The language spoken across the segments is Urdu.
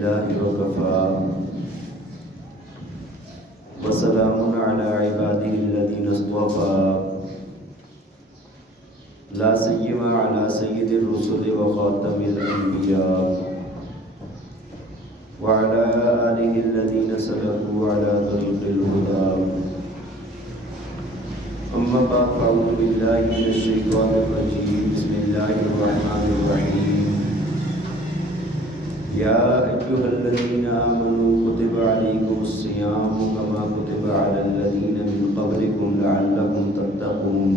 لله وكفى وسلام على عباده الذين اصطفى لا سيما على سيد الرسل وخاتم الأنبياء وعلى آله الذين سلكوا على طريق الهدى أما بعد فأعوذ بالله من الشيطان الرجيم بسم الله الرحمن الرحيم يا أيها الذين آمنوا كتب عليكم الصيام كما كتب على الذين من قبلكم لعلكم تتقون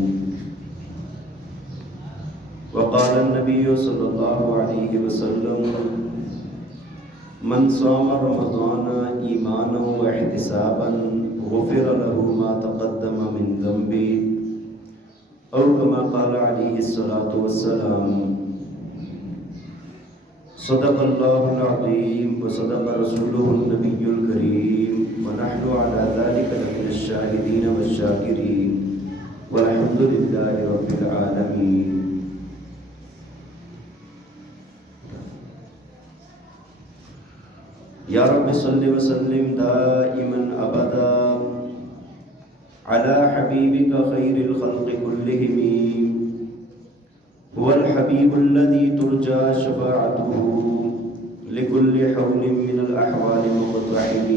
وقال النبي صلى الله عليه وسلم من صام رمضان إيمانا واحتسابا غفر له ما تقدم من ذنبه أو كما قال عليه الصلاة والسلام صدق الله العظيم وصدق رسوله النبي الكريم ونحن على ذلك لمن الشاهدين والشاكرين والحمد لله رب العالمين. یا رب صلی وسلم دائما ابدا على حبیبک خیر الخلق كلهم هو الحبیب الذي ترجى شفاعته لكل حول من الأحوال مقتحم.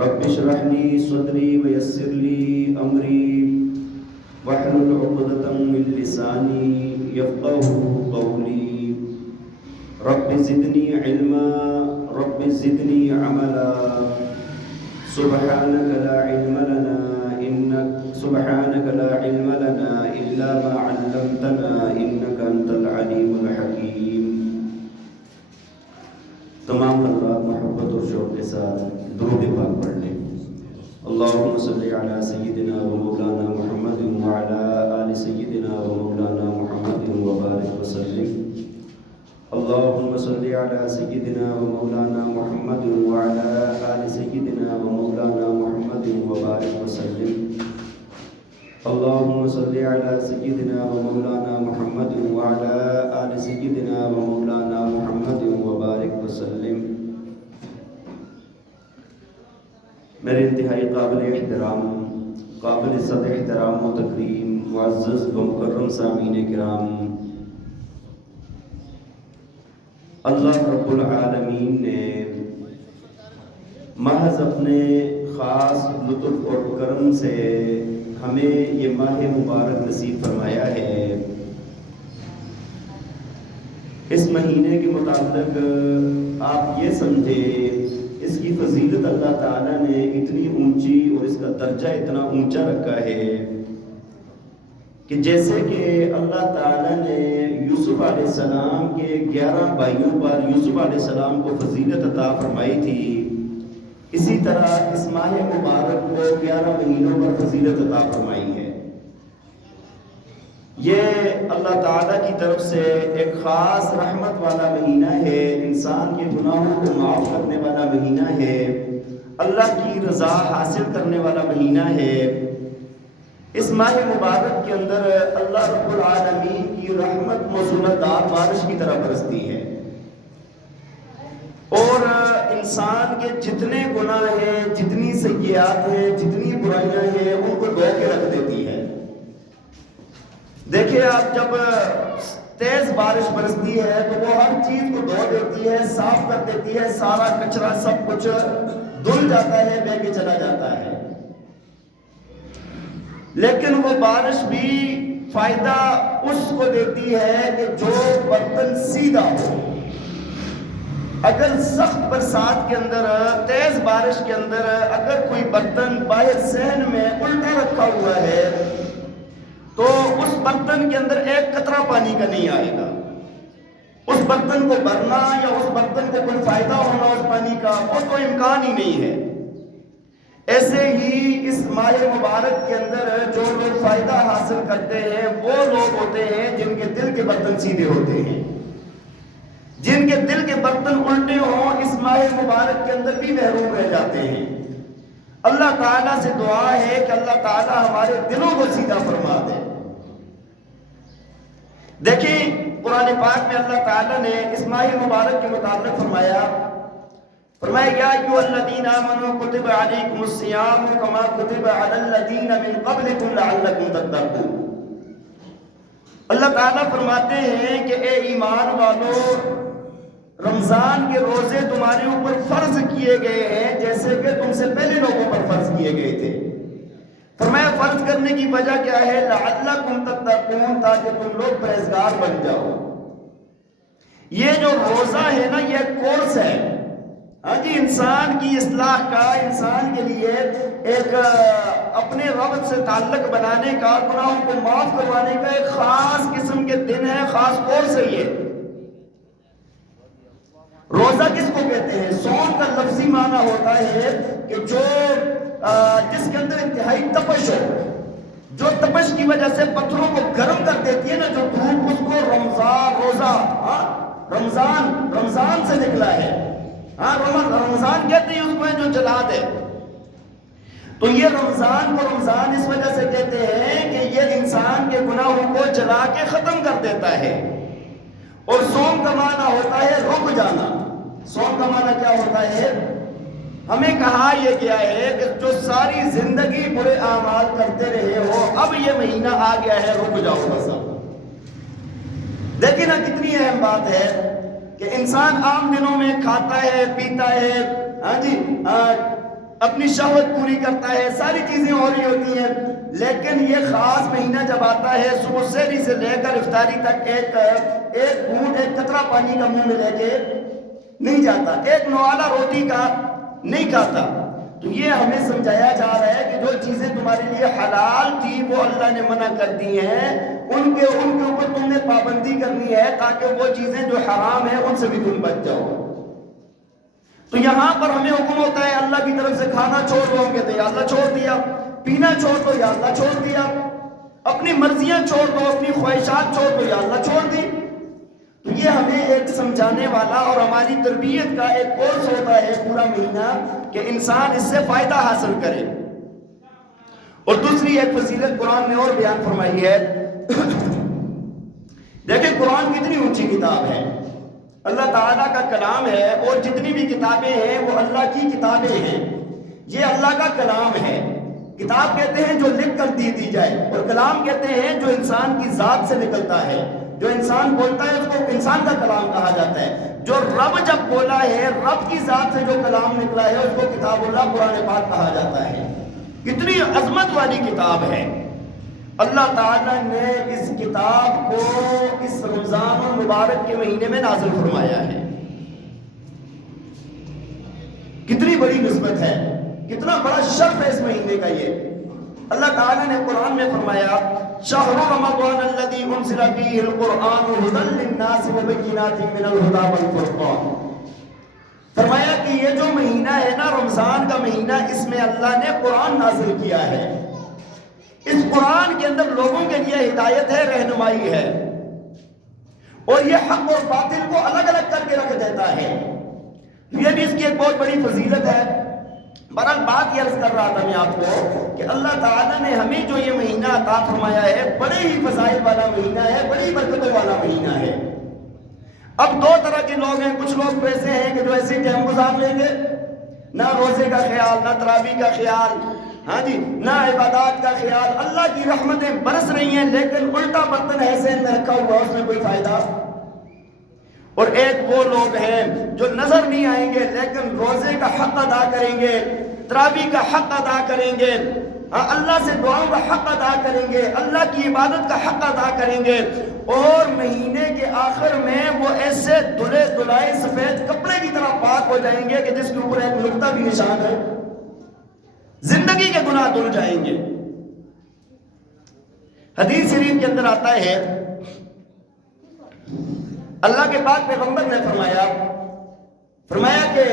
رب اشرح لي صدري ويسر لي أمري واحلل عقدة من لساني يفقهوا قولي. رب زدني علما رب زدني عملا سبحانك لا علم لنا إلا ما علمتنا إنك أنت العليم الحكيم. تمام حضرات محبت اور شوق کے ساتھ درود پاک پڑھ لیں. اللهم صل على سيدنا ومولانا محمد وعلى آل سيدنا ومولانا محمد وبارك وسلم. اللهم صل على سيدنا ومولانا محمد وعلى آل سيدنا ومولانا محمد وبارك وسلم. اللهم صل على سيدنا ومولانا محمد وعلى آل سيدنا ومولانا محمد وبارك وسلم. میرے انتہائی قابل احترام قابل صد احترام و تکریم معزز و مکرم سامعین کرام، اللہ رب العالمین نے محض اپنے خاص لطف اور کرم سے ہمیں یہ ماہ مبارک نصیب فرمایا ہے. اس مہینے کے متعلق آپ یہ سمجھے اس کی فضیلت اللہ تعالیٰ نے اتنی اونچی اور اس کا درجہ اتنا اونچا رکھا ہے کہ جیسے کہ اللہ تعالیٰ نے یوسف علیہ السلام کے 11 بھائیوں پر یوسف علیہ السلام کو فضیلت عطا فرمائی تھی، اسی طرح اس ماہ مبارک کو 11 مہینوں پر فضیلت عطا فرمائی ہے. یہ اللہ تعالیٰ کی طرف سے ایک خاص رحمت والا مہینہ ہے، انسان کے گناہوں کو معاف کرنے والا مہینہ ہے، اللہ کی رضا حاصل کرنے والا مہینہ ہے. اس ماہ مبارک کے اندر اللہ رب العالمین کی رحمت موسولادار بارش کی طرح برستی ہے اور انسان کے جتنے گناہ ہیں، جتنی سیئات ہیں، جتنی برائیاں ہیں، ان کو دھو کے رکھ دیتی ہے. دیکھیں آپ، جب تیز بارش برستی ہے تو وہ ہر چیز کو دھو دیتی ہے، صاف کر دیتی ہے، سارا کچرا سب کچھ دھل جاتا ہے، بہہ کے چلا جاتا ہے. لیکن وہ بارش بھی فائدہ اس کو دیتی ہے کہ جو برتن سیدھا ہو. اگر سخت برسات کے اندر، تیز بارش کے اندر اگر کوئی برتن باہر صحن میں الٹا رکھا ہوا ہے تو اس برتن کے اندر ایک قطرہ پانی کا نہیں آئے گا. اس برتن کو بھرنا یا اس برتن کو کوئی فائدہ ہونا اس پانی کا، وہ تو امکان ہی نہیں ہے. ایسے ہی اس ماہ مبارک کے اندر جو لوگ فائدہ حاصل کرتے ہیں وہ لوگ ہوتے ہیں جن کے دل کے برتن سیدھے ہوتے ہیں. جن کے دل کے برتن الٹے ہوں اس ماہ مبارک کے اندر بھی محروم رہ جاتے ہیں. اللہ تعالیٰ سے دعا ہے کہ اللہ تعالیٰ ہمارے دلوں کو سیدھا فرما دے. دیکھیں قرآن پاک میں اللہ تعالیٰ نے اس ماہ مبارک کے متعلق فرمایا یا ایھا الذین آمنوا کتب علیکم الصیام کما کتب علی الذین من قبلکم لعلکم تتقون۔ اللہ تعالیٰ فرماتے ہیں کہ اے ایمان والو، رمضان کے روزے تمہارے اوپر فرض کیے گئے ہیں جیسے کہ تم سے پہلے لوگوں پر فرض کیے گئے تھے۔ فرمایا فرض کرنے کی وجہ کیا ہے؟ لعلکم تتقون، تاکہ تم لوگ پرہیزگار بن جاؤ۔ یہ جو روزہ ہے نا، یہ کورس ہے، ہاں جی، انسان کی اصلاح کا، انسان کے لیے ایک اپنے رب سے تعلق بنانے کا، گناہوں کو معاف کروانے کا ایک خاص قسم کے دن ہے، خاص کورس ہے یہ۔ روزہ کس کو کہتے ہیں؟ صوم کا لفظی معنی ہوتا ہے کہ جس کے اندر انتہائی تپش ہو، جو تپش کی وجہ سے پتھروں کو گرم کر دیتی ہے نا جو دھوپ، اس کو روزہ رمضان سے نکلا ہے، رمضان کہتے ہیں اس کو جو جلا دے۔ تو یہ رمضان کو رمضان اس وجہ سے کہتے ہیں کہ یہ انسان کے گناہوں کو جلا کے ختم کر دیتا ہے۔ اور صوم کا معنی ہوتا ہے رک جانا۔ صوم کا معنی کیا ہوتا ہے؟ ہمیں کہا یہ گیا ہے کہ جو ساری زندگی برے اعمال کرتے رہے ہو، اب یہ مہینہ آ گیا ہے، رک جاؤ بس۔ دیکھیں نا کتنی اہم بات ہے کہ انسان عام دنوں میں کھاتا ہے، پیتا ہے، ہاں جی، اپنی شہوت پوری کرتا ہے، ساری چیزیں ہو رہی ہوتی ہیں، لیکن یہ خاص مہینہ جب آتا ہے، صبح سحری سے لے کر افطاری تک ایک گھونٹ، ایک قطرہ پانی کا منہ میں لے کے نہیں جاتا، ایک نوالا روٹی کا نہیں کھاتا۔ تو یہ ہمیں سمجھایا جا رہا ہے کہ جو چیزیں تمہارے لیے حلال تھی وہ اللہ نے منع کر دی ہیں، ان کے اوپر تم نے پابندی کرنی ہے تاکہ وہ چیزیں جو حرام ہیں ان سے بھی تم بچ جاؤ۔ تو یہاں پر ہمیں حکم ہوتا ہے اللہ کی طرف سے، کھانا چھوڑ دو، ہم کہتے ہیں یا اللہ چھوڑ دیا، پینا چھوڑ دو یا اللہ چھوڑ دیا، اپنی مرضیاں چھوڑ دو، اپنی خواہشات چھوڑ دو یا اللہ چھوڑ دی۔ تو یہ ہمیں ایک سمجھانے والا اور ہماری تربیت کا ایک کورس ہوتا ہے پورا مہینہ کہ انسان اس سے فائدہ حاصل کرے۔ اور دوسری ایک فضیلت قرآن نے اور بیان فرمائی ہے۔ دیکھیں قرآن کتنی اونچی کتاب ہے، اللہ تعالیٰ کا کلام ہے، اور جتنی بھی کتابیں ہیں وہ اللہ کی کتابیں ہیں، یہ اللہ کا کلام ہے۔ کتاب کہتے ہیں جو لکھ کر دی جائے، اور کلام کہتے ہیں جو انسان کی ذات سے نکلتا ہے، جو انسان بولتا ہے اس کو انسان کا کلام کہا جاتا ہے۔ جو رب جب بولا ہے، رب کی ذات سے جو کلام نکلا ہے اس کو کتاب اللہ قرآن پاک کہا جاتا ہے۔ کتنی عظمت والی کتاب ہے۔ اللہ تعالیٰ نے اس کتاب کو اس رمضان المبارک کے مہینے میں نازل فرمایا ہے۔ کتنی بڑی نسبت ہے، کتنا بڑا شرف ہے اس مہینے کا۔ یہ اللہ تعالیٰ نے قرآن میں فرمایا شہر رمضان الذی انزل فیہ القرآن ھدی للناس وبینات من الھدی والفرقان۔ فرمایا کہ یہ جو مہینہ ہے نا، رمضان کا مہینہ، اس میں اللہ نے قرآن نازل کیا ہے۔ اس قرآن کے اندر لوگوں کے لیے ہدایت ہے، رہنمائی ہے، اور یہ حق اور باطل کو الگ الگ کر کے رکھ دیتا ہے۔ یہ بھی اس کی ایک بہت بڑی فضیلت ہے۔ بہرحال بات یہ عرض کر رہا تھا میں آپ کو کہ اللہ تعالیٰ نے ہمیں جو یہ مہینہ عطا فرمایا ہے، بڑے ہی فضائل والا مہینہ ہے، بڑی برکتوں والا مہینہ ہے۔ اب دو طرح کے لوگ ہیں، کچھ لوگ تو ایسے ہیں کہ جو ایسے ٹائم گزار لیں گے، نہ روزے کا خیال، نہ تراویح کا خیال، ہاں جی، نہ عبادات کا خیال، اللہ کی رحمتیں برس رہی ہیں لیکن الٹا برتن ایسے میں رکھا ہوا، اس میں کوئی فائدہ۔ اور ایک وہ لوگ ہیں جو نظر نہیں آئیں گے لیکن روزے کا حق ادا کریں گے، تراویح کا حق ادا کریں گے، اللہ سے دعاؤں کا حق ادا کریں گے، اللہ کی عبادت کا حق ادا کریں گے، اور مہینے کے آخر میں وہ ایسے دھلے دھلائے سفید کپڑے کی طرح پاک ہو جائیں گے کہ جس کے اوپر ایک نقطہ بھی نشان ہے، زندگی کے گناہ دھل جائیں گے۔ حدیث شریف کے اندر آتا ہے، اللہ کے پاک پیغمبر نے فرمایا کہ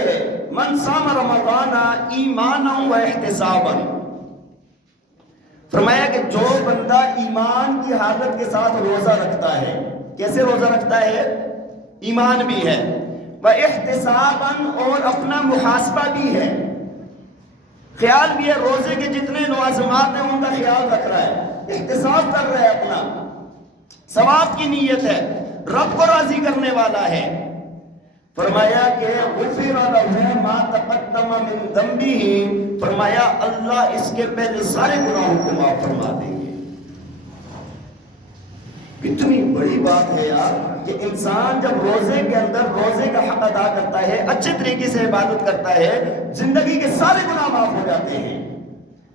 من صام رمضان ایمانا و احتسابا، فرمایا کہ جو بندہ ایمان کی حالت کے ساتھ روزہ رکھتا ہے، کیسے روزہ رکھتا ہے؟ ایمان بھی ہے، و احتسابا، اور اپنا محاسبہ بھی ہے، خیال بھی ہے، روزے کے جتنے لوازمات ہیں ان کا خیال رکھ رہا ہے، احتساب کر رہا ہے، اپنا ثواب کی نیت ہے۔ رب کو راضی کرنے والا ہے. فرمایا کہ غفر لہ ما تقدم من ذنبہ، فرمایا اللہ اس کے پہلے سارے گناہوں کو معاف فرما دیں گے. کتنی بڑی بات ہے یار کہ انسان جب روزے کے اندر روزے کا حق ادا کرتا ہے، اچھے طریقے سے عبادت کرتا ہے، زندگی کے سارے گناہ معاف ہو جاتے ہیں.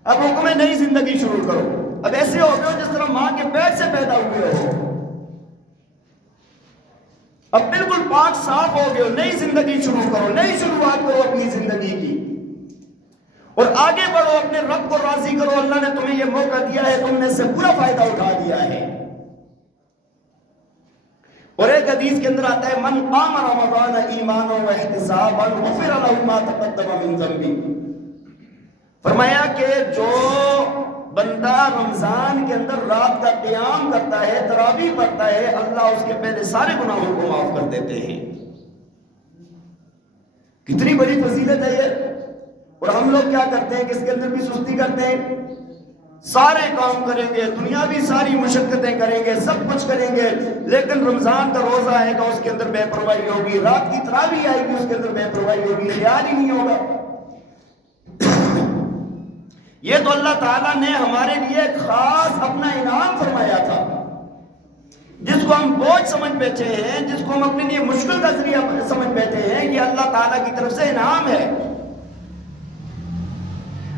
اب حکم ہے نئی زندگی شروع کرو. اب ایسے ہو گئے ہو جس طرح ماں کے پیٹ سے پیدا ہوئے ہو، اب بالکل پاک صاف ہو گئے ہو. نئی زندگی شروع کرو، نئی شروعات کرو اپنی زندگی کی، اور آگے بڑھو، اپنے رب کو راضی کرو. اللہ نے تمہیں یہ موقع دیا ہے، تم نے اس سے پورا فائدہ اٹھا لیا ہے. اور ایک حدیث کے اندر آتا ہے من قام رمضان ایمانا و احتسابا غفر له ما تقدم من ذنبه. فرمایا کہ جو بندہ رمضان کے اندر رات کا قیام کرتا ہے، تراویح پڑھتا ہے، اللہ اس کے پہلے سارے گناہوں کو معاف کر دیتے ہیں. کتنی بڑی فضیلت ہے یہ. اور ہم لوگ کیا کرتے ہیں کہ اس کے اندر بھی سستی کرتے ہیں. سارے کام کریں گے، دنیا بھی ساری مشقتیں کریں گے، سب کچھ کریں گے، لیکن رمضان کا روزہ آئے گا اس کے اندر بے پرواہی ہوگی. رات کی تراویح آئے گی اس کے اندر بے پرواہی ہوگی، خیال ہی نہیں ہوگا. یہ تو اللہ تعالیٰ نے ہمارے لیے ایک خاص اپنا انعام فرمایا تھا، جس کو ہم بوجھ سمجھ بیٹھے ہیں، جس کو ہم اپنے لیے مشکل کا ذریعہ سمجھ بیٹھے ہیں. یہ اللہ تعالیٰ کی طرف سے انعام ہے.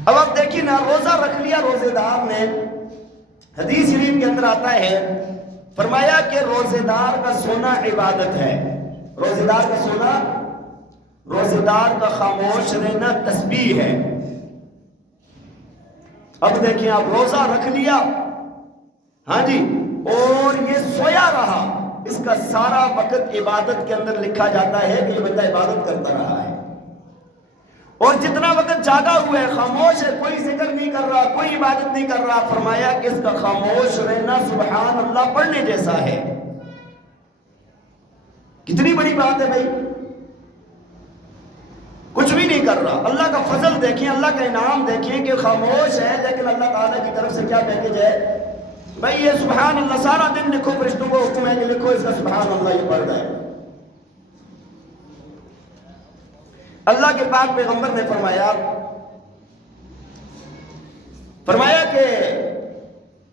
اب آپ دیکھیے نا، روزہ رکھ لیا روزے دار نے. حدیث شریف کے اندر آتا ہے، فرمایا کہ روزے دار کا سونا عبادت ہے. روزے دار کا سونا، روزے دار کا خاموش رہنا تسبیح ہے. اب دیکھیں آپ، روزہ رکھ لیا، ہاں جی، اور یہ سویا رہا، اس کا سارا وقت عبادت کے اندر لکھا جاتا ہے کہ یہ بندہ عبادت کرتا رہا ہے. اور جتنا وقت جاگا ہوا ہے، خاموش ہے، کوئی ذکر نہیں کر رہا، کوئی عبادت نہیں کر رہا، فرمایا کہ اس کا خاموش رہنا سبحان اللہ پڑھنے جیسا ہے. کتنی بڑی بات ہے بھائی. کچھ بھی نہیں کر رہا. اللہ کا فضل دیکھیں، اللہ کا انعام دیکھیں کہ خاموش ہے، لیکن اللہ تعالیٰ کی طرف سے کیا پیکج ہے بھائی. یہ سبحان اللہ سارا دن لکھو، فرشتوں کو حکم ہے کہ لکھو اس کا سبحان اللہ یہ پڑھ رہا ہے. اللہ کے پاک پیغمبر نے فرمایا کہ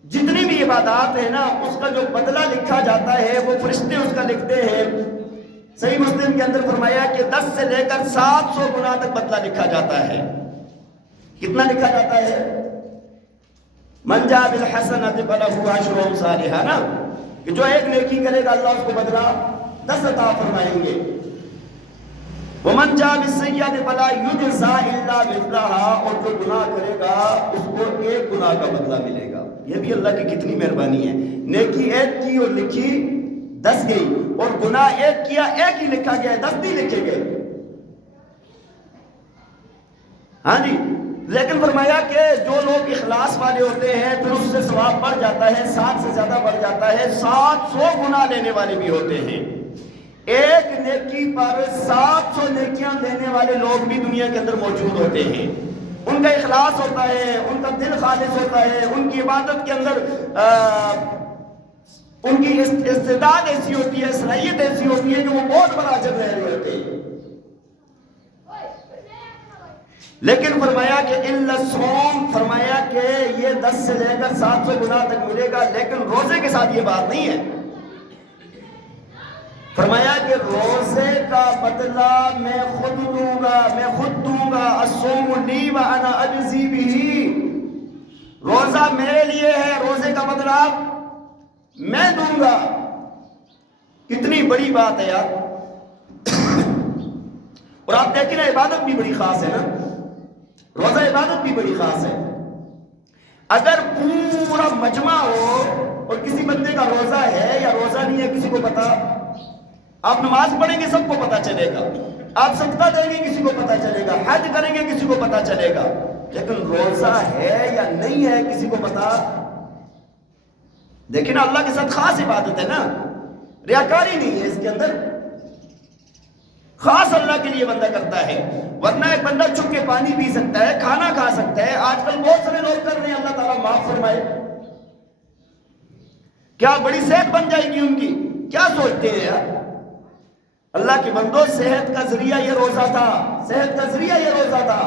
جتنی بھی عبادات ہیں نا، اس کا جو بدلہ لکھا جاتا ہے وہ فرشتے اس کا لکھتے ہیں. صحیح مسلم کے اندر فرمایا کہ 10 سے لے کر 700 گنا تک بدلہ لکھا جاتا ہے. کتنا لکھا جاتا ہے؟ من جاء بالحسنۃ فلہ عشر امثالها، نا، کہ جو ایک نیکی کرے گا اللہ اس کو بدلہ 10 عطا فرمائیں گے. ومن جاء بالسیئۃ فلا یجزی الا مثلها، اور جو گناہ کرے گا اس کو ایک گناہ کا بدلہ ملے گا. یہ بھی اللہ کی کتنی مہربانی ہے. نیکی ایک کی اور لکھی 10 گئی، اور گناہ ایک کیا ایک ہی لکھا گیا، 10 نہیں لکھے گئے. ہاں جی، لیکن فرمایا کہ جو لوگ اخلاص والے ہوتے ہیں پھر اس سے ثواب بڑھ جاتا ہے، 7 سے زیادہ بڑھ جاتا ہے. 700 گناہ لینے والے بھی ہوتے ہیں. ایک نیکی پر 700 نیکیاں دینے والے لوگ بھی دنیا کے اندر موجود ہوتے ہیں. ان کا اخلاص ہوتا ہے، ان کا دل خالص ہوتا ہے، ان کی عبادت کے اندر ان کی استعداد ایسی ہوتی ہے، صلاحیت ایسی ہوتی ہے کہ وہ بہت بڑا اجر لے رہے ہوتے ہیں. لیکن فرمایا کہ الا الصوم، فرمایا کہ یہ 10 سے لے کر 700 گناہ تک ملے گا، لیکن روزے کے ساتھ یہ بات نہیں ہے. فرمایا کہ روزے کا بدلہ میں خود دوں گا. الصوم لی وانا اجزی بہ، روزہ میرے لیے ہے، روزے کا بدلہ میں دوں گا. کتنی بڑی بات ہے یار. اور آپ دیکھیں نا، عبادت بھی بڑی خاص ہے نا، روزہ عبادت بھی بڑی خاص ہے. اگر پورا مجمع ہو اور کسی بندے کا روزہ ہے یا روزہ نہیں ہے کسی کو پتا، آپ نماز پڑھیں گے سب کو پتا چلے گا، آپ صدقہ دیں گے کسی کو پتا چلے گا، حج کریں گے کسی کو پتا چلے گا، لیکن روزہ ہے یا نہیں ہے کسی کو پتا. دیکھیں نا، اللہ کے ساتھ خاص عبادت ہے نا، ریاکاری نہیں ہے اس کے اندر، خاص اللہ کے لیے بندہ کرتا ہے. ورنہ ایک بندہ چھپ کے پانی پی سکتا ہے، کھانا کھا سکتا ہے. آج کل بہت سارے لوگ کر رہے ہیں، اللہ تعالیٰ معاف فرمائے. کیا بڑی صحت بن جائے گی ان کی، کیا سوچتے ہیں یار؟ اللہ کے بندو، صحت کا ذریعہ یہ روزہ تھا، صحت کا ذریعہ یہ روزہ تھا۔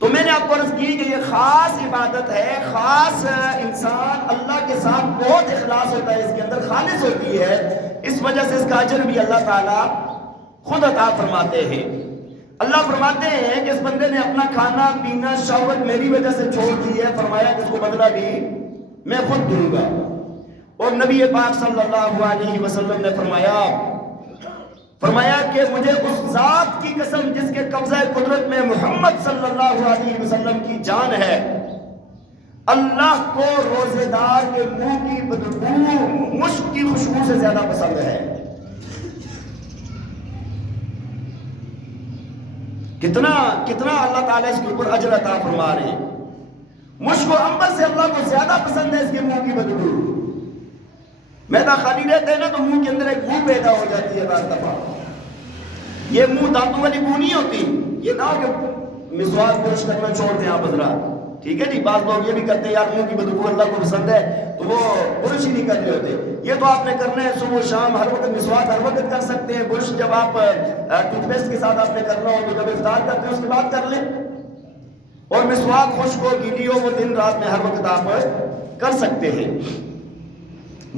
تو میں نے آپ کو عرض کی کہ یہ خاص عبادت ہے، خاص انسان اللہ کے ساتھ بہت اخلاص ہوتا ہے، اس کے اندر خالص ہوتی ہے، اس وجہ سے اس کا اجر بھی اللہ تعالیٰ خود عطا فرماتے ہیں۔ اللہ فرماتے ہیں کہ اس بندے نے اپنا کھانا پینا شہوت میری وجہ سے چھوڑ دی ہے، فرمایا کہ اس کو بدلہ بھی میں خود دوں گا۔ اور نبی پاک صلی اللہ علیہ وسلم نے فرمایا کہ مجھے اس ذات کی قسم جس کے قبضہ قدرت میں محمد صلی اللہ علیہ وسلم کی جان ہے، اللہ کو روزے دار کے منہ کی بدبو مشک کی خوشبو سے زیادہ پسند ہے۔ کتنا اللہ تعالیٰ اس کے اوپر اجر عطا فرما رہے ہیں۔ مشک و عنبر سے اللہ کو زیادہ پسند ہے اس کے منہ کی بدبو۔ میدا خالی رہتا ہے نا تو منہ کے اندر ایک بو پیدا ہو جاتی ہے بعض دفعہ۔ یہ منہ دانتوں والی بو نہیں ہوتی، یہ نہ ہو کہ مسواک برش کرنا چھوڑ دیں آپ حضرات، ٹھیک ہے جی؟ بعض لوگ یہ بھی کرتے ہیں یار منہ کی بدبو اللہ کو پسند ہے تو وہ برش ہی نہیں کر رہے ہوتے۔ یہ تو آپ نے کرنا ہے صبح شام، ہر وقت مسواک ہر وقت کر سکتے ہیں، برش جب آپ ٹوتھ پیسٹ کے ساتھ آپ نے کرنا ہو تو جب افطار کرتے ہیں اس کے بعد کر لیں، اور مسواک خشک ہو گیلی ہو وہ دن رات میں ہر وقت آپ کر سکتے ہیں۔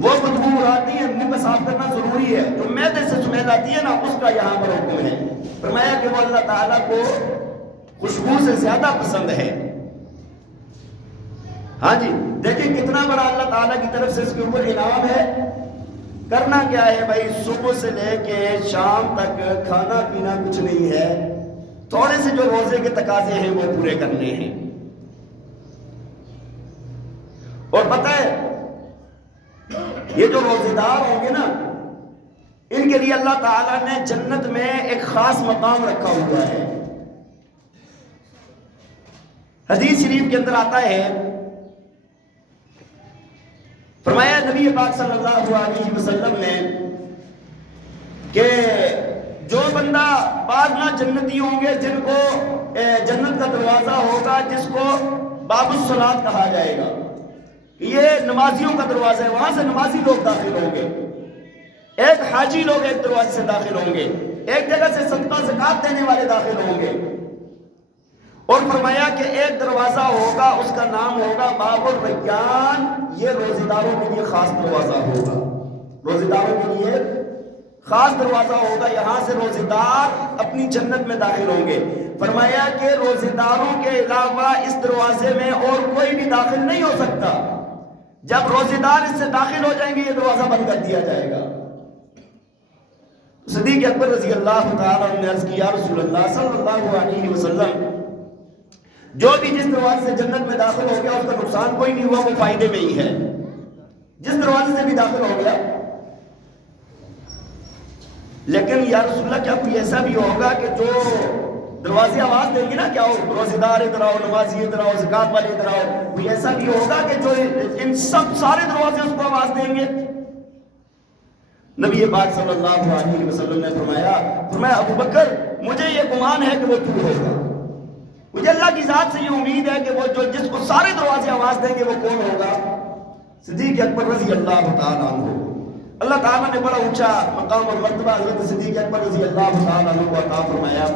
وہ بدبو آتی ہے، منہ کا صاف کرنا ضروری ہے، جو معدے سے سمیل آتی ہے نا اس کا یہاں پر حکم ہے۔ فرمایا کہ وہ اللہ تعالیٰ کو خوشبو سے زیادہ پسند ہے۔ ہاں جی، دیکھیں کتنا بڑا اللہ تعالیٰ کی طرف سے اس کے اوپر انعام ہے۔ کرنا کیا ہے بھائی؟ صبح سے لے کے شام تک کھانا پینا کچھ نہیں ہے، تھوڑے سے جو روزے کے تقاضے ہیں وہ پورے کرنے ہیں۔ اور پتہ ہے یہ جو روزے دار ہوں گے نا، ان کے لیے اللہ تعالیٰ نے جنت میں ایک خاص مقام رکھا ہوا ہے۔ حدیث شریف کے اندر آتا ہے، فرمایا نبی پاک صلی اللہ علیہ وسلم نے کہ جو بندہ بعض نہ جنتی ہوں گے جن کو جنت کا دروازہ ہوگا جس کو باب الصلاۃ کہا جائے گا، یہ نمازیوں کا دروازہ ہے، وہاں سے نمازی لوگ داخل ہوں گے۔ ایک حاجی لوگ ایک دروازے سے داخل ہوں گے، ایک جگہ سے صدقہ زکات دینے والے داخل ہوں گے، اور فرمایا کہ ایک دروازہ ہوگا اس کا نام ہوگا باب الریان، یہ روزے داروں کے لیے خاص دروازہ ہوگا، روزے داروں کے لیے خاص دروازہ ہوگا، یہاں سے روزے دار اپنی جنت میں داخل ہوں گے۔ فرمایا کہ روزے داروں کے علاوہ اس دروازے میں اور کوئی بھی داخل نہیں ہو سکتا، جب روزے دار اس سے داخل ہو جائیں گے یہ دروازہ بند کر دیا جائے گا۔ صدیق اکبر رضی اللہ تعالیٰ عنہ نے عرض کی، یا رسول اللہ صلی اللہ علیہ وسلم، جو بھی جس دروازے سے جنت میں داخل ہو گیا اس کا نقصان کوئی نہیں ہوا، وہ فائدے میں ہی ہے، جس دروازے سے بھی داخل ہو گیا۔ لیکن یا رسول اللہ کیا کوئی ایسا بھی ہوگا کہ جو دروازے آواز دیں گے نا، کیا ہو روزے دار ادھر آؤ، نمازی ادھر آؤ، زکات والے ادھر آؤ، کوئی ایسا بھی ہوگا کہ جو ان سب سارے دروازے اس کو آواز دیں گے؟ نبی پاک صلی اللہ علیہ وسلم نے فرمایا ابو بکر مجھے یہ گمان ہے کہ وہ تو ہوگا، مجھے اللہ کی ذات سے یہ امید ہے کہ وہ جو جس کو سارے دروازے آواز دیں گے وہ کون ہوگا؟ صدیق اکبر رضی اللہ تعالیٰ عنہ۔ اللہ تعالیٰ نے بڑا اونچا مقام اور مرتبہ حضرت صدیق اکبر رضی اللہ تعالیٰ عنہ کو عطا فرمایا۔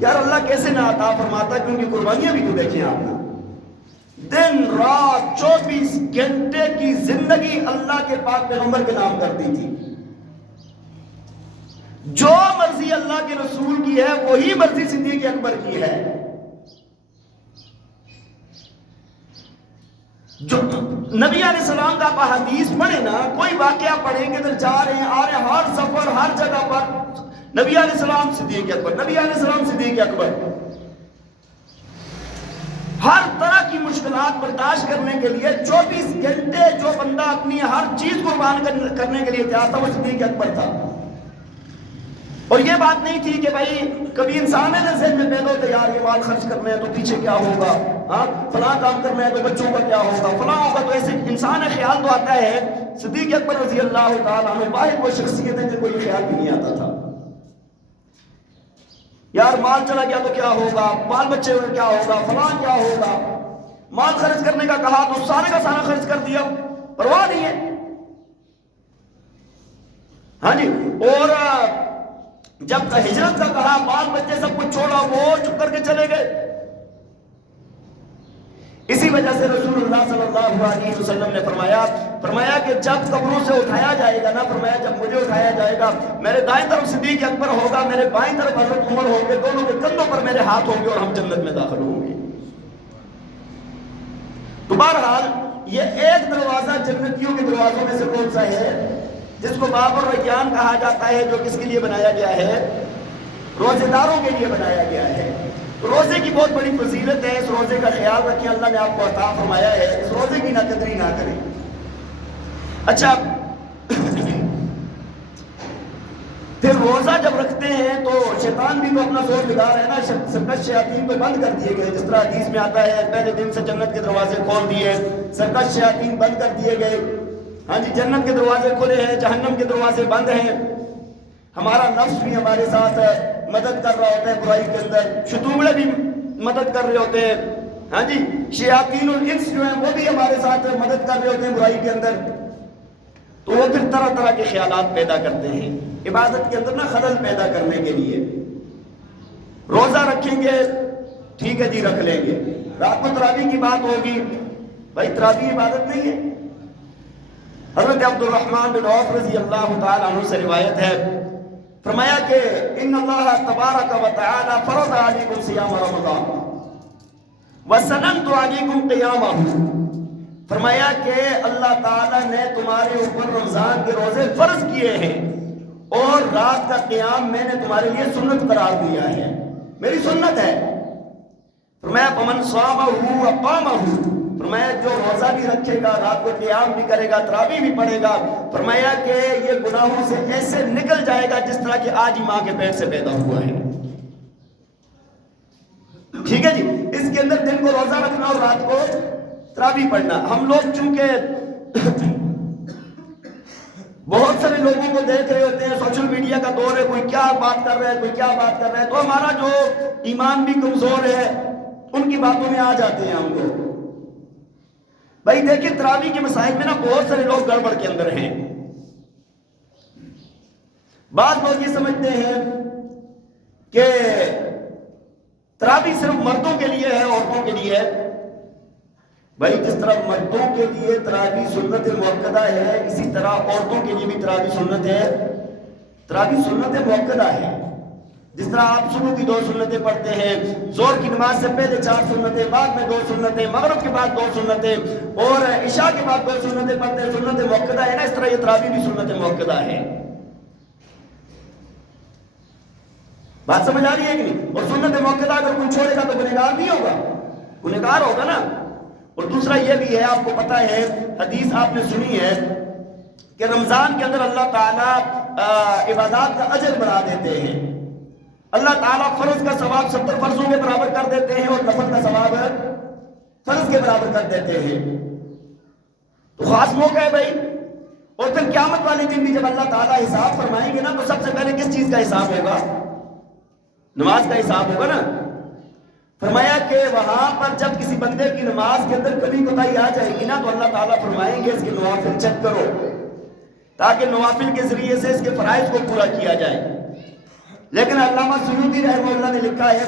یار اللہ کیسے نہ عطا فرماتا کہ ان کی قربانیاں بھی تو دیکھیں آپ نے، دن رات 24 گھنٹے کی زندگی اللہ کے پاک پیغمبر کے نام کر دی تھی۔ جو مرضی اللہ کے رسول کی ہے وہی مرضی صدیق اکبر کی ہے۔ جو نبی علیہ السلام کا آپ حدیث پڑھیں نا، کوئی واقعہ پڑھیں کہ ادھر جا رہے ہیں آ رہے ہیں، ہر سفر ہر جگہ پر نبی علیہ السلام صدیق اکبر، نبی علیہ السلام صدیق اکبر، ہر طرح کی مشکلات برداشت کرنے کے لیے 24 گھنٹے جو بندہ اپنی ہر چیز قربان کرنے کے لیے تیار تھا وہ صدیق اکبر تھا۔ اور یہ بات نہیں تھی کہ بھائی کبھی انسان ہے ذہن میں پیدا ہوتا ہے یار یہ مال خرچ کرنا ہے تو پیچھے کیا ہوگا، ہاں فلاں کام کرنا ہے تو بچوں کا کیا ہوگا، فلاں ہوگا، تو ایسے انسان ہے خیال تو آتا ہے۔ صدیق اکبر رضی اللہ تعالیٰ عنہ واحد وہ شخصیت ہے جن کو یہ خیال بھی نہیں آتا تھا یار مال چلا گیا تو کیا ہوگا، بال بچے کا کیا ہوگا، فلاں کیا ہوگا۔ مال خرچ کرنے کا کہا تو سارے کا سارا خرچ کر دیا، پرواہ نہیں ہے۔ ہاں جی، اور جب ہجرت کا کہا، بال بچے سب کچھ چھوڑا، وہ چپ کر کے چلے گئے۔ اسی وجہ سے رسول اللہ صلی اللہ علیہ وسلم نے فرمایا کہ جب قبروں سے اٹھایا جائے گا نا، فرمایا جب مجھے اٹھایا جائے گا، میرے دائیں طرف صدیق اکبر ہوگا، میرے بائیں طرف حضرت عمر ہوں گے، دونوں کے کندھوں پر میرے ہاتھ ہوں گے اور ہم جنت میں داخل ہوں گے۔ تو بہرحال یہ ایک دروازہ جنتیوں کے دروازوں میں سے کون سا ہے؟ جس کو باب الریان کہا جاتا ہے، جو کس کے لیے بنایا گیا ہے؟ روزے داروں کے لیے بنایا گیا ہے۔ روزے کی بہت بڑی فضیلت ہے، اس روزے کا خیال رکھیں، اللہ نے آپ کو عطا فرمایا ہے، اس روزے کی ناقدری نہ کریں۔ اچھا، پھر روزہ جب رکھتے ہیں تو شیطان بھی تو اپنا زور لگا رہا ہے نا، سرکش شیاطین تو بند کر دیے گئے، جس طرح حدیث میں آتا ہے پہلے دن سے جنت کے دروازے کھول دیے، سرکش شیاطین بند کر دیے گئے۔ ہاں جی، جنت کے دروازے کھلے ہیں، جہنم کے دروازے بند ہیں۔ ہمارا نفس بھی ہمارے ساتھ مدد کر رہا ہوتا ہے برائی کے اندر، شتوڑے بھی مدد کر رہے ہوتے ہیں، ہاں جی، شیاطین الانس جو ہیں وہ بھی ہمارے ساتھ مدد کر رہے ہوتے ہیں برائی کے اندر۔ تو وہ پھر طرح طرح کے خیالات پیدا کرتے ہیں عبادت کے اندر نا، خلل پیدا کرنے کے لیے۔ روزہ رکھیں گے، ٹھیک ہے جی رکھ لیں گے، رات کو تراویح کی بات ہوگی، بھائی تراویح عبادت نہیں ہے؟ حضرت عبد الرحمن بن عوف رضی اللہ تعالی عنہ سے روایت ہے، فرمایا کہ ان اللہ تبارک و تعالی فرض علیکم صیام رمضان وسننت علیکم قیامہ، فرمایا کہ اللہ تعالیٰ نے تمہارے اوپر رمضان کے روزے فرض کیے ہیں اور رات کا قیام میں نے تمہارے لیے سنت قرار دیا ہے، میری سنت ہے۔ فرمایا فمن صامہ وقامہ، فرمایا جو روزہ بھی رکھے گا، رات کو قیام بھی کرے گا، تراویح بھی پڑھے گا، فرمایا کہ یہ گناہوں سے ایسے نکل جائے گا جس طرح کہ آج ہی ماں کے پیٹ سے پیدا ہوا ہے۔ ٹھیک ہے جی، اس کے اندر دن کو روزہ رکھنا اور رات کو تراویح پڑھنا۔ ہم لوگ چونکہ بہت سارے لوگوں کو دیکھ رہے ہوتے ہیں، سوشل میڈیا کا دور ہے، کوئی کیا بات کر رہا ہے، کوئی کیا بات کر رہا ہے، تو ہمارا جو ایمان بھی کمزور ہے ان کی باتوں میں آ جاتے ہیں ہم لوگ۔ بھائی دیکھیں، تراویح کے مسائل میں نا بہت سارے لوگ گڑبڑ کے اندر ہیں۔ بعض لوگ یہ سمجھتے ہیں کہ تراویح صرف مردوں کے لیے ہے، عورتوں کے لیے ہے۔ بھائی جس طرح مردوں کے لیے تراویح سنت مؤکدہ ہے، اسی طرح عورتوں کے لیے بھی تراویح سنت ہے، تراویح سنت مؤکدہ ہے۔ جس طرح آپ صبح کی 2 سنتیں پڑھتے ہیں، ظہر کی نماز سے پہلے 4 سنتیں، بعد میں 2 سنتیں، مغرب کے بعد 2 سنتیں اور عشاء کے بعد 2 سنتیں پڑھتے ہیں، سنت مؤکدہ ہے نا، اس طرح یہ تراویح بھی سنت مؤکدہ ہے۔ بات سمجھ آ رہی ہے کہ نہیں؟ اور سنت مؤکدہ اگر کوئی چھوڑے گا تو گنہگار نہیں ہوگا، گنہگار ہوگا نا۔ اور دوسرا یہ بھی ہے، آپ کو پتا ہے، حدیث آپ نے سنی ہے کہ رمضان کے اندر اللہ تعالیٰ عبادات کا اجر بڑھا دیتے ہیں۔ اللہ تعالیٰ فرض کا ثواب 70 فرضوں کے برابر کر دیتے ہیں اور نفل کا ثواب فرض کے برابر کر دیتے ہیں۔ تو خاص موقع ہے بھائی۔ اور پھر قیامت والے دن بھی جب اللہ تعالیٰ حساب فرمائیں گے نا، تو سب سے پہلے کس چیز کا حساب ہوگا؟ نماز کا حساب ہوگا نا۔ فرمایا کہ وہاں پر جب کسی بندے کی نماز کے اندر کمی کوتاہی آ جائے گی نا، تو اللہ تعالیٰ فرمائیں گے اس کے نوافل چیک کرو، تاکہ نوافل کے ذریعے سے اس کے فرائض کو پورا کیا جائے۔ لیکن علامہ سیوطی رحمہ اللہ نے لکھا ہے،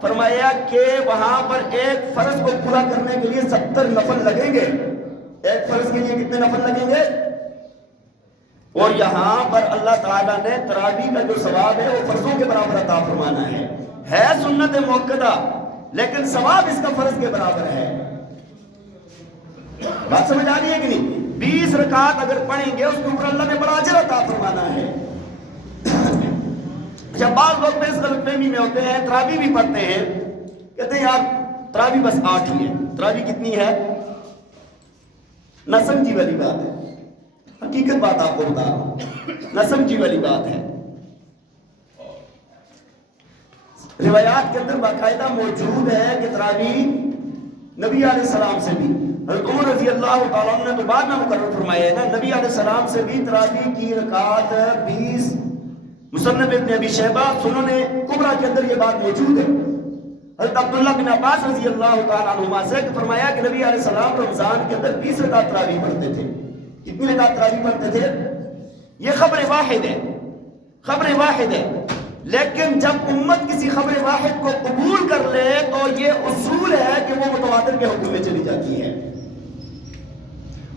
فرمایا کہ وہاں پر ایک فرض کو پورا کرنے کے لیے 70 نفل لگیں گے۔ ایک فرض کے لیے کتنے نفل لگیں گے؟ اور یہاں پر اللہ تعالیٰ نے تراویح کا جو ثواب ہے وہ فرضوں کے برابر عطا فرمانا ہے سنت مؤکدہ، لیکن ثواب اس کا فرض کے برابر ہے۔ بات سمجھ آ رہی ہے کہ نہیں؟ 20 رکعت اگر پڑھیں گے اس کے اوپر اللہ نے بڑا اجر عطا فرمانا ہے۔ جب بعض لوگ اس غلط فہمی میں ہوتے ہیں، تراویح بھی پڑھتے ہیں، کہتے ہیں یار تراویح بس 8 ہی ہے۔ تراویح کتنی ہے؟ نہ سمجھی والی بات ہے، حقیقت بات آپ کو بتا رہا ہوں، نہ سمجھی والی بات ہے۔ روایات کے اندر باقاعدہ موجود ہے کہ تراویح نبی علیہ السلام سے بھی، حضرت عمر رضی اللہ تعالیٰ عنہ نے تو بعد میں مقرر فرمایا ہے نا، نبی علیہ السلام سے بھی تراویح کی رکعت 20، مصنف ابن ابی شیبہ سنن کبریٰ کے اندر یہ بات موجود ہے۔ حضرت عبداللہ بن عباس رضی اللہ تعالیٰ عنہما سے فرمایا کہ نبی علیہ السلام رمضان کے اندر 20 رکعت تراویح پڑھتے تھے۔ کتنی رکعت تراویح پڑھتے تھے؟ یہ خبر واحد ہے، خبر واحد ہے، لیکن جب امت کسی خبر واحد کو قبول کر لے تو یہ اصول ہے کہ وہ متواتر کے حکم میں چلی جاتی ہے۔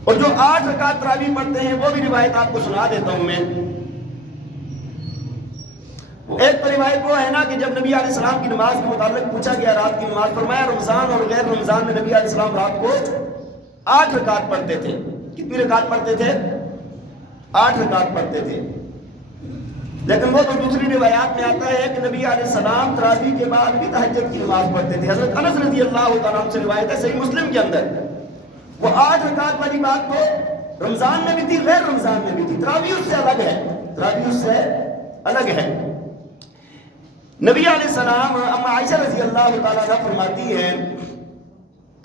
اور جو 8 رکعت تراویح پڑھتے ہیں وہ بھی روایت آپ کو سنا دیتا ہوں میں۔ ایک تو روایت وہ ہے نا کہ جب نبی علیہ السلام کی نماز کے متعلق پوچھا گیا رات کی نماز، فرمایا رمضان اور غیر رمضان میں نبی علیہ السلام رات کو 8 رکعت پڑھتے تھے۔ کتنی رکعت پڑھتے تھے؟ 8 رکعت پڑھتے تھے۔ لیکن وہ تو دوسری روایات میں آتا ہے کہ نبی علیہ السلام تراویح کے بعد بھی تہجد کی نماز پڑھتے تھے۔ حضرت انس رضی اللہ تعالیٰ عنہ سے روایت ہے صحیح مسلم کے اندر، وہ 8 رکعت والی بات تو رمضان میں بھی تھی، غیر رمضان میں بھی تھی۔ تراویح اس سے الگ ہے، تراویح اس سے الگ ہے۔ نبی علیہ السلام، اما عائشہ رضی اللہ تعالیٰ عنہ فرماتی ہے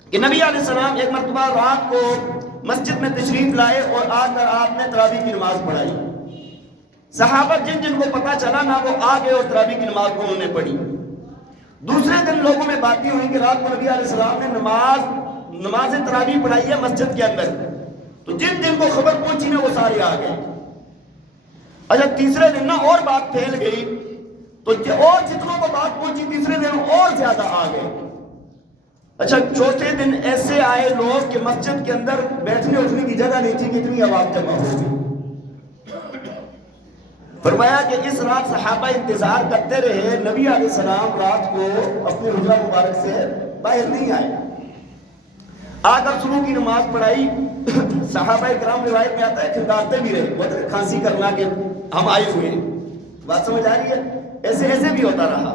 کہ نبی علیہ السلام ایک مرتبہ رات کو مسجد میں تشریف لائے اور آ کر آپ نے تراویح کی نماز پڑھائی۔ صحابہ جن جن کو پتا چلا نا وہ آ گئے اور تراویح کی نماز کو انہوں نے پڑھی۔ دوسرے دن لوگوں میں باتیں ہوئی کہ رات کو نبی علیہ السلام نے نماز تراویح پڑھائی ہے مسجد کے اندر، تو جن جن کو خبر پہنچی نا وہ سارے آ گئے۔ اچھا تیسرے دن نا اور بات پھیل گئی تو اور جتنوں کو بات پہنچی تیسرے دن اور زیادہ آ گئے۔ اچھا چوتھے دن ایسے آئے لوگ کہ مسجد کے اندر بیٹھنے اٹھنے کی جگہ نہیں تھی، کتنی آواز جمع ہو گئی۔ فرمایا کہ اس رات صحابہ انتظار کرتے رہے، نبی علیہ السلام رات کو اپنے حجرہ مبارک سے باہر نہیں آئے۔ آ کر صبح کی نماز پڑھائی، صحابہ کرام روایت میں آتا ہے کھنگارتے بھی رہے، وہ کھانسی کرنا کہ ہم آئے ہوئے ہیں۔ بات سمجھ آ رہی ہے؟ ایسے بھی ہوتا رہا۔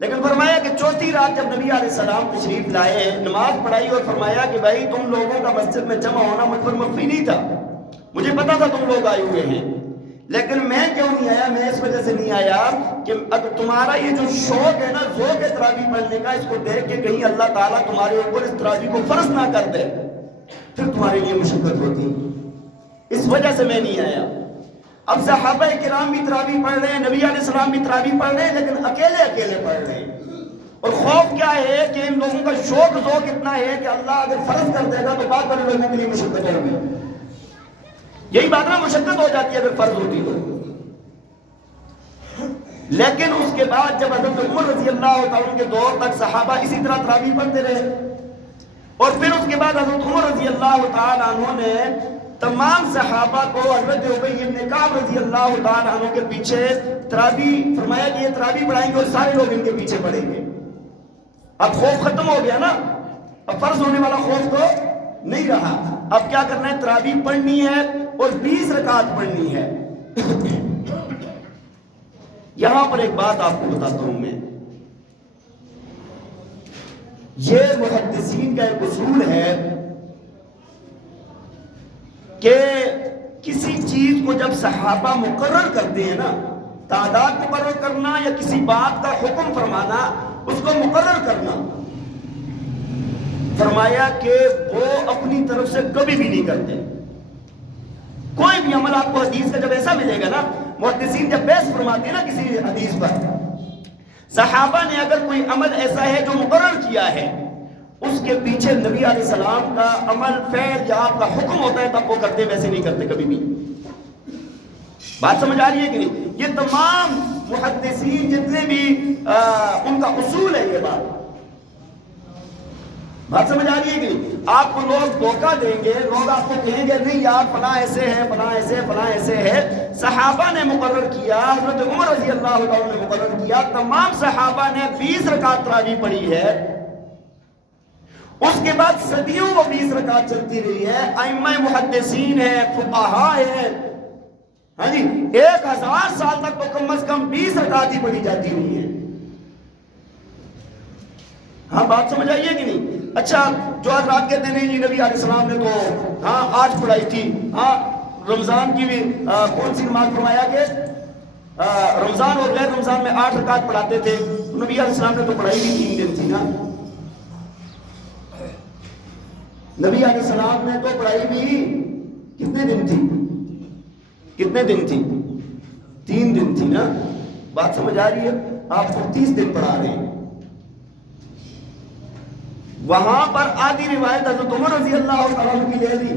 لیکن فرمایا کہ چوتھی رات جب نبی علیہ السلام تشریف لائے، نماز پڑھائی اور فرمایا کہ بھائی تم لوگوں کا مسجد میں جمع ہونا مجھ پر مخفی نہیں تھا، مجھے پتا تھا تم لوگ آئے ہوئے ہیں، لیکن میں کیوں نہیں آیا؟ میں اس وجہ سے نہیں آیا کہ اگر تمہارا یہ جو شوق ہے نا ذوق ہے تراویح پڑھنے کا، اس کو دیکھ کے کہیں اللہ تعالیٰ تمہارے اوپر اس تراویح کو فرض نہ کر دے، پھر تمہارے لیے مشقت ہوتی، اس وجہ سے میں نہیں آیا۔ اب صحابہ کرام بھی تراویح پڑھ رہے ہیں، نبی علیہ السلام بھی تراویح پڑھ رہے ہیں، لیکن اکیلے پڑھ رہے ہیں۔ اور خوف کیا ہے کہ ان لوگوں کا شوق ذوق اتنا ہے کہ اللہ اگر فرض کر دے گا تو بعد والے لوگوں کے لیے مشقت ہوگی۔ یہی بات نا، مشقت ہو جاتی ہے اگر فرض ہوتی تو۔ لیکن اس کے بعد جب حضرت عمر رضی اللہ تعالیٰ کے دور تک صحابہ اسی طرح تراویح پڑھتے رہے، اور پھر اس کے بعد حضرت عمر رضی اللہ تعالیٰ عنہ نے تمام صحابہ کو حضرت ابی ابن کعب رضی اللہ تعالیٰ عنہ کے پیچھے تراویح، فرمایا کہ یہ تراویح پڑھائیں گے اور سارے لوگ ان کے پیچھے پڑھیں گے۔ اب خوف ختم ہو گیا نا، اب فرض ہونے والا خوف تو نہیں رہا۔ اب کیا کرنا ہے؟ تراویح پڑھنی ہے اور 20 رکعت پڑھنی ہے۔ یہاں پر ایک بات آپ کو بتاتا ہوں میں، یہ محدثین کا ایک اصول ہے کہ کسی چیز کو جب صحابہ مقرر کرتے ہیں نا، تعداد مقرر کرنا یا کسی بات کا حکم فرمانا، اس کو مقرر کرنا، فرمایا کہ وہ اپنی طرف سے کبھی بھی نہیں کرتے۔ کوئی بھی عمل آپ کو حدیث کا جب ایسا ملے گا نا، محدثین جب بحث فرماتے ہیں نا کسی حدیث پر، صحابہ نے اگر کوئی عمل ایسا ہے جو مقرر کیا ہے، اس کے پیچھے نبی علیہ السلام کا عمل فعل یا آپ کا حکم ہوتا ہے تب وہ کرتے، ویسے نہیں کرتے کبھی بھی۔ بات سمجھ آ رہی ہے کہ نہیں؟ یہ تمام محدثین جتنے بھی ان کا اصول ہے، یہ بات سمجھ آ رہی ہے کہ نہیں؟ آپ کو لوگ دھوکہ دیں گے، لوگ آپ کو کہیں گے نہیں یار فلاں ایسے ہے، فلاں ایسے، فلاں ایسے ہے۔ صحابہ نے مقرر کیا، حضرت عمر رضی اللہ عنہ نے مقرر کیا، تمام صحابہ نے 20 رکعت تراویح پڑھی ہے۔ اس کے بعد صدیوں وہ 20 رکعت چلتی رہی ہے۔ ائمہ محدثین ہیں، فقہاء ہیں، ہاں جی، 1000 سال تک تو کم از کم 20 رکعت ہی پڑھی جاتی ہوئی ہے۔ ہاں بات سمجھ آئیے کہ نہیں؟ اچھا جو حضرات کہتے ہیں جی نبی علیہ السلام نے تو 8 پڑھائی تھی، رمضان کی بھی کون سی نماز فرمایا کہ رمضان اور غیر رمضان میں 8 رکعت پڑھاتے تھے، نبی علیہ السلام نے تو پڑھائی بھی 3 دن تھی نا۔ نبی علیہ السلام نے تو پڑھائی بھی کتنے دن تھی؟ کتنے دن تھی؟ 3 دن تھی نا۔ بات سمجھ آ رہی ہے؟ آپ کو 30 دن پڑھا رہے ہیں۔ وہاں پر آدھی روایت حضرت عمر رضی اللہ عنہ کی لے لی،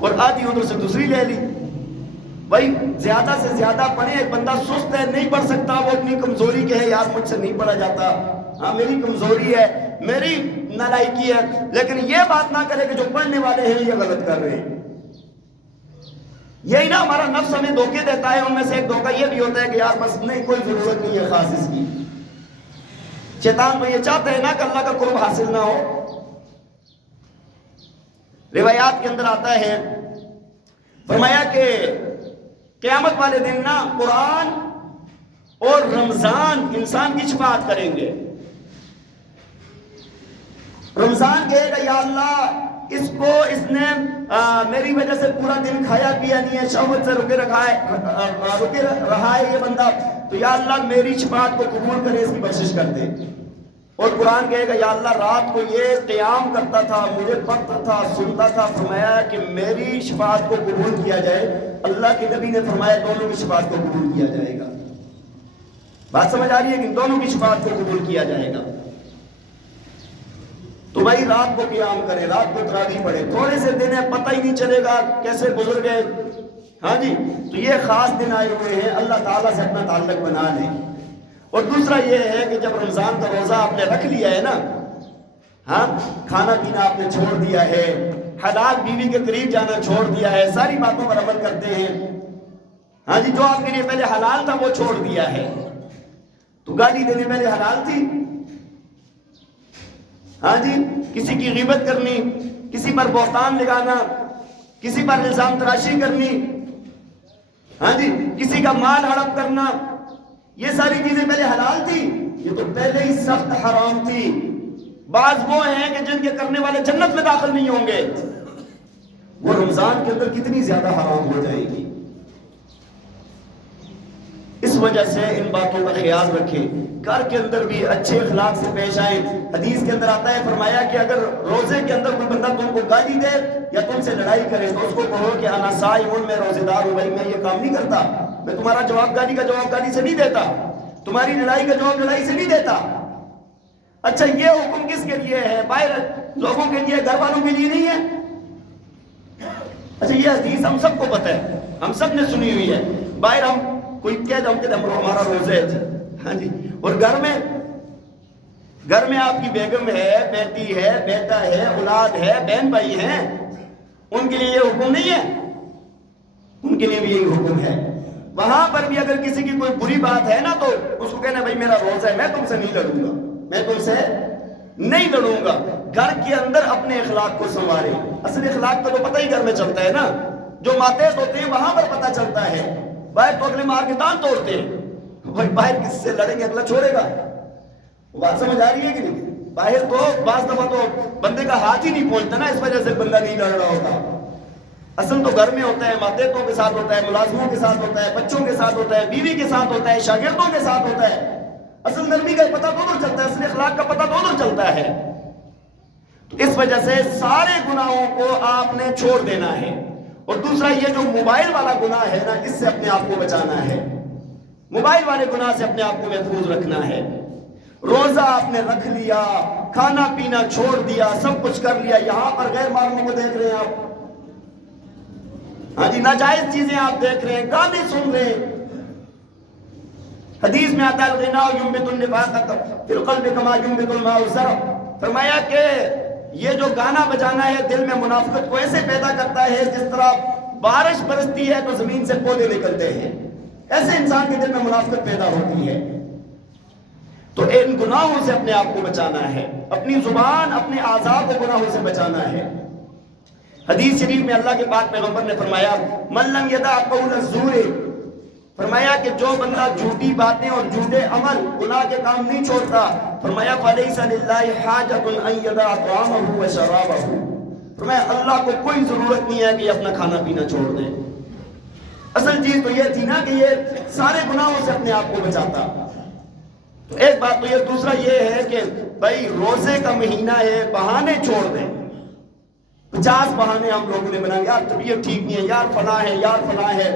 اور آدھی ادھر سے دوسری لے لی۔ بھائی زیادہ سے زیادہ پڑھے. ایک بندہ سست ہے, نہیں پڑھ سکتا, وہ اپنی کمزوری کے ہے, یار مجھ سے نہیں پڑھا جاتا, ہاں میری کمزوری ہے, میری نالائکی ہے, لیکن یہ بات نہ کرے کہ جو پڑھنے والے ہیں یہ غلط کر رہے ہیں. یہی نا ہمارا نفس ہمیں دھوکے دیتا ہے. ان میں سے ایک دھوکہ یہ بھی ہوتا ہے کہ یار بس نہیں, کوئی ضرورت نہیں ہے خاص اس کی. شیطان تو یہ چاہتے ہیں نا کہ اللہ کا قرب حاصل نہ ہو. روایات کے اندر آتا ہے, فرمایا کہ قیامت والے دن نا قرآن اور رمضان انسان کی شفاعت کریں گے. رمضان کہے گا یا اللہ اس کو, اس نے میری وجہ سے پورا دن کھایا پیا نہیں ہے, شہوت سے رکے رہا ہے یہ بندہ, تو یا اللہ میری شفاعت کو قبول کرے, اس کی بخشش کر دے. اور قرآن کہے گا یا اللہ رات کو یہ قیام کرتا تھا, مجھے پڑھتا تھا, سنتا تھا, فرمایا کہ میری شفاعت کو قبول کیا جائے. اللہ کے نبی نے فرمایا دونوں کی شفاعت کو قبول کیا جائے گا. بات سمجھ آ رہی ہے کہ دونوں کی شفاعت کو قبول کیا جائے گا. تو بھائی رات کو قیام کرے, رات کو تراویح پڑھے, تھوڑے سے دن ہے پتہ ہی نہیں چلے گا کیسے گزر گئے. ہاں جی, تو یہ خاص دن آئے ہوئے ہیں, اللہ تعالیٰ سے اپنا تعلق بنا لیں. اور دوسرا یہ ہے کہ جب رمضان کا روزہ آپ نے رکھ لیا ہے نا, ہاں کھانا پینا آپ نے چھوڑ دیا ہے, حلال بیوی کے قریب جانا چھوڑ دیا ہے, ساری باتوں پر عمل کرتے ہیں. ہاں جی, جو آپ کے لیے پہلے حلال تھا وہ چھوڑ دیا ہے. تو گالی دینے پہلے حلال تھی, ہاں جی, کسی کی غیبت کرنی, کسی پر بہتان لگانا, کسی پر الزام تراشی کرنی, ہاں جی, کسی کا مال ہڑپ کرنا, یہ ساری چیزیں پہلے حلال تھی, یہ تو پہلے ہی سخت حرام تھی. بعض وہ ہیں کہ جن کے کرنے والے جنت میں داخل نہیں ہوں گے, وہ رمضان کے اندر کتنی زیادہ حرام ہو جائے گی. اس وجہ سے ان باتوں کا خیال رکھیں, گھر کے اندر بھی اچھے اخلاق سے پیش آئیں. حدیث کے اندر آتا ہے, فرمایا کہ اگر روزے کے اندر کوئی بندہ تم کو گالی دے یا تم سے لڑائی کرے تو اس کو کہو کہ انا صائم, میں روزے دار ہوں. بھائی میں یہ کام نہیں کرتا, میں تمہارا جواب گالی کا جواب گالی سے نہیں دیتا, تمہاری لڑائی کا جواب لڑائی سے نہیں دیتا. اچھا یہ حکم کس کے لیے ہے؟ باہر لوگوں کے لیے, گھر والوں کے لیے نہیں ہے. اچھا یہ حدیث ہم سب کو پتہ ہے, ہم سب نے سنی ہوئی ہے. باہر ہم کوئی کہہ دو کہ ہمارا روزہ ہے, ہاں جی, اور گھر میں آپ کی بیگم ہے, بیٹی ہے, بیٹا ہے, اولاد ہے, بہن بھائی ہیں, ان کے لیے یہ حکم نہیں ہے؟ ان کے لیے بھی یہی حکم ہے. وہاں پر بھی اگر کسی کی کوئی بری بات ہے نا تو اس کو کہنا بھائی میرا روزہ ہے, میں تم سے نہیں لڑوں گا, میں تم سے نہیں لڑوں گا. گھر کے اندر اپنے اخلاق کو سنوارے. اصل اخلاق کا تو پتہ ہی گھر میں چلتا ہے نا, جو ماتحت ہوتے ہیں وہاں پر پتہ چلتا ہے. باہر تو اگلے مار کے دان توڑتے ہیں, بھائی باہر کس سے لڑیں گے, اگلا چھوڑے گا. بات سمجھ آ رہی ہے کہ نہیں؟ باہر تو بعض دفعہ تو بندے کا ہاتھ ہی نہیں پہنچتا نا, اس وجہ سے بندہ نہیں لڑ رہا ہوتا. اصل تو گھر میں ہوتا ہے, ماتحتوں کے ساتھ ہوتا ہے, ملازموں کے ساتھ ہوتا ہے, بچوں کے ساتھ ہوتا ہے, بیوی کے ساتھ ہوتا ہے, شاگردوں کے ساتھ ہوتا ہے. اصل نرمی کا پتہ تو ادھر چلتا ہے, اصل اخلاق کا پتہ تو ادھر چلتا ہے. تو اس وجہ سے سارے گناہوں کو آپ نے چھوڑ دینا ہے. اور دوسرا یہ جو موبائل والا گناہ ہے نا, اس سے اپنے آپ کو بچانا ہے. موبائل والے گناہ سے اپنے آپ کو محفوظ رکھنا ہے. روزہ آپ نے رکھ لیا, کھانا پینا چھوڑ دیا, سب کچھ کر لیا, یہاں پر غیر محرموں کو دیکھ رہے ہیں آپ, ہاں جی, ناجائز چیزیں آپ دیکھ رہے ہیں, گانے سن رہے ہیں. حدیث میں آتا ہے الغناء ينبت النفاق فی القلب كما ينبت الماء الزرع. فرمایا کہ یہ جو گانا بجانا ہے دل میں منافقت کو ایسے پیدا کرتا ہے جس طرح بارش برستی ہے تو زمین سے پودے نکلتے ہیں, ایسے انسان کے دل میں منافقت پیدا ہوتی ہے. تو ان گناہوں سے اپنے آپ کو بچانا ہے, اپنی زبان, اپنے اعضاء کو گناہوں سے بچانا ہے. حدیث شریف میں اللہ کے پاک پیغمبر نے فرمایا من لم یدع قول الزور, فرمایا کہ جو بندہ جھوٹی باتیں اور جھوٹے عمل, گناہ کے کام نہیں چھوڑتا, فرمایا فلیس للہ حاجۃ ان یدع طعامہ وشرابہ, فرمایا اللہ کو کوئی ضرورت نہیں ہے کہ یہ اپنا کھانا پینا چھوڑ دے. اصل چیز تو یہ تھی نا کہ یہ سارے گناہوں سے اپنے آپ کو بچاتا. تو ایک بات تو یہ, دوسرا یہ ہے کہ بھائی روزے کا مہینہ ہے, بہانے چھوڑ دیں. 50 بہانے ہم لوگوں نے بنائے, یار طبیعت ٹھیک نہیں ہے, یار فلاں ہے, یار فلاں ہے.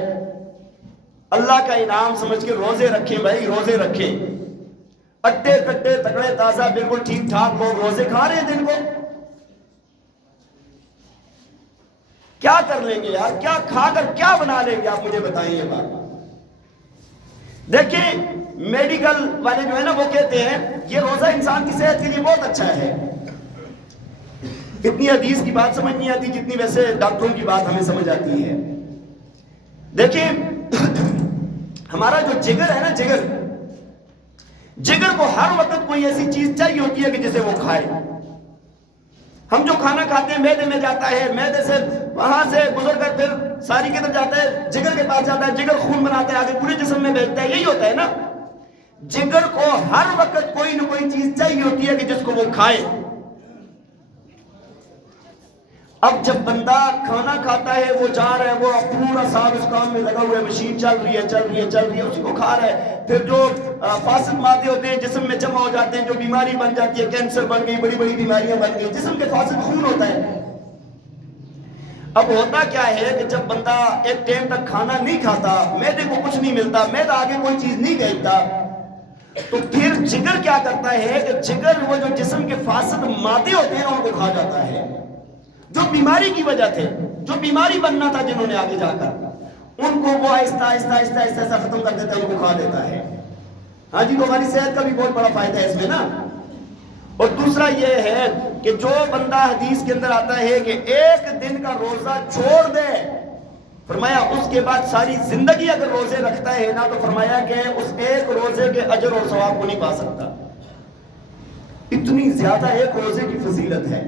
اللہ کا انعام سمجھ کے روزے رکھیں بھائی, روزے رکھیں. اٹے کٹے تکڑے تازہ بالکل ٹھیک ٹھاک لوگ روزے کھا رہے ہیں دن کو. کیا کر لیں گے یار؟ کیا کھا کر کیا بنا لیں گے؟ آپ مجھے بتائیں یہ بات۔ دیکھیں میڈیکل والے جو ہے نا وہ کہتے ہیں یہ روزہ انسان کی صحت کے لیے بہت اچھا ہے۔ اتنی حدیث کی بات سمجھ نہیں آتی جتنی ویسے ڈاکٹروں کی بات ہمیں سمجھ آتی ہے۔ دیکھیں ہمارا جو جگر ہے نا، جگر کو ہر وقت کوئی ایسی چیز چاہیے ہوتی ہے کہ جسے وہ کھائے۔ ہم جو کھانا کھاتے ہیں میدے میں جاتا ہے، میدے سے وہاں سے گزر کر پھر ساری کدھر جاتا ہے؟ جگر کے پاس جاتا ہے، جگر خون بناتا ہے، آگے پورے جسم میں بھیجتا ہے۔ یہی ہوتا ہے نا، جگر کو ہر وقت کوئی نہ کوئی چیز چاہیے ہوتی ہے کہ جس کو وہ کھائے۔ اب جب بندہ کھانا کھاتا ہے، وہ جا رہا ہے، وہ پورا سال اس کام میں لگا ہوا ہے، مشین چل رہی ہے، اسی کو کھا رہا ہے۔ پھر جو فاسد مادے ہوتے ہیں جسم میں جمع ہو جاتے ہیں، جو بیماری بن جاتی ہے، کینسر بن گئی، بڑی بڑی بیماریاں بن گئی، جسم کے فاسد خون ہوتا ہے۔ اب ہوتا کیا ہے کہ جب بندہ ایک ٹائم تک کھانا نہیں کھاتا، معدے کو کچھ نہیں ملتا، معدہ آگے کوئی چیز نہیں بھیجتا، تو پھر جگر کیا کرتا ہے کہ جگر وہ جو جسم کے فاسد مادے ہوتے ہیں ان کو کھا جاتا ہے، جو بیماری کی وجہ تھے، جو بیماری بننا تھا جنہوں نے آگے جا کر، ان کو وہ آہستہ آہستہ ختم کر دیتا ہے، ان کو کھا دیتا ہے۔ ہاں جی، تو ہماری صحت کا بھی بہت بڑا فائدہ ہے اس میں نا۔ اور دوسرا یہ ہے کہ جو بندہ حدیث کے اندر آتا ہے کہ ایک دن کا روزہ چھوڑ دے، فرمایا اس کے بعد ساری زندگی اگر روزے رکھتا ہے نا، تو فرمایا کہ اس ایک روزے کے اجر اور ثواب کو نہیں پا سکتا۔ اتنی زیادہ ایک روزے کی فضیلت ہے۔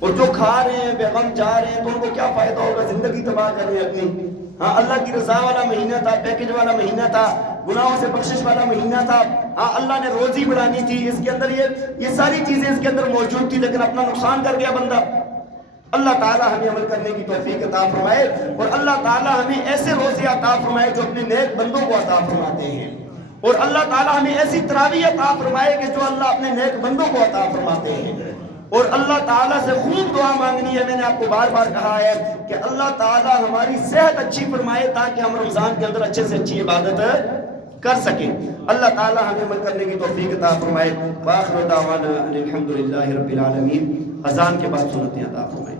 اور جو کھا رہے ہیں بیغم جا رہے ہیں تو ان کو کیا فائدہ ہوگا؟ زندگی تباہ کر رہے ہیں اپنی۔ ہاں، اللہ کی رضا والا مہینہ تھا، پیکج والا مہینہ تھا، گناہوں سے بخشش والا مہینہ تھا۔ ہاں، اللہ نے روزی بڑھانی تھی، اس کے اندر یہ ساری چیزیں اس کے اندر موجود تھی، لیکن اپنا نقصان کر گیا بندہ۔ اللہ تعالیٰ ہمیں عمل کرنے کی توفیق عطا فرمائے، اور اللہ تعالیٰ ہمیں ایسے روزے عطا فرمائے جو اپنے نیک بندوں کو عطا فرماتے ہیں، اور اللہ تعالیٰ ہمیں ایسی تراویح عطا فرمائے کہ جو اللہ اپنے نیک بندوں کو عطا فرماتے ہیں۔ اور اللہ تعالیٰ سے خوب دعا مانگنی ہے۔ میں نے آپ کو بار بار کہا ہے کہ اللہ تعالیٰ ہماری صحت اچھی فرمائے تاکہ ہم رمضان کے اندر اچھے سے اچھی عبادت کر سکیں۔ اللہ تعالیٰ ہمیں عمل کرنے کی توفیق عطا فرمائے۔ وآخر دعوانا ان الحمد للہ رب العالمین۔ اذان کے بعد سنتیں عطا فرمائے۔